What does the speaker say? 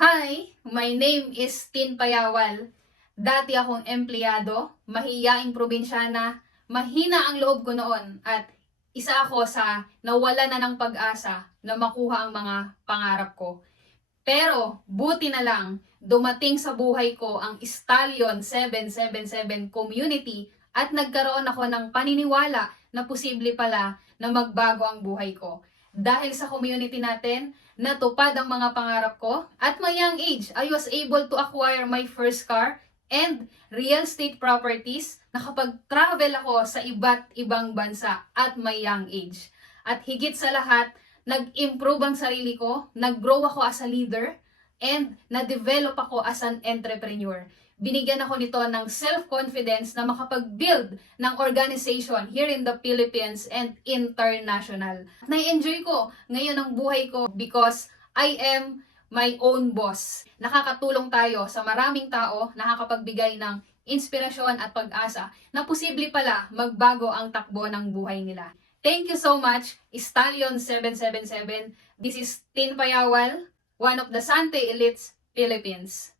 Hi, my name is Tin Payawal. Dati akong empleyado, mahiyaing probinsyana, mahina ang loob ko noon at isa ako sa nawala na ng pag-asa na makuha ang mga pangarap ko. Pero buti na lang, dumating sa buhay ko ang Stallion 777 community at nagkaroon ako ng paniniwala na posible pala na magbago ang buhay ko. Dahil sa community natin, natupad ang mga pangarap ko. At my young age, I was able to acquire my first car and real estate properties. Nakapag-travel ako sa iba't ibang bansa at my young age. At higit sa lahat, nag-improve ang sarili ko, nag-grow ako as a leader, and na-develop ako as an entrepreneur. Binigyan ako nito ng self-confidence na makapag-build ng organization here in the Philippines and international. Na-enjoy ko ngayon ang buhay ko because I am my own boss. Nakakatulong tayo sa maraming tao, nakakapagbigay ng inspirasyon at pag-asa na posible pala magbago ang takbo ng buhay nila. Thank you so much, Stallion 777. This is Tin Payawal, one of the Sante Elites, Philippines.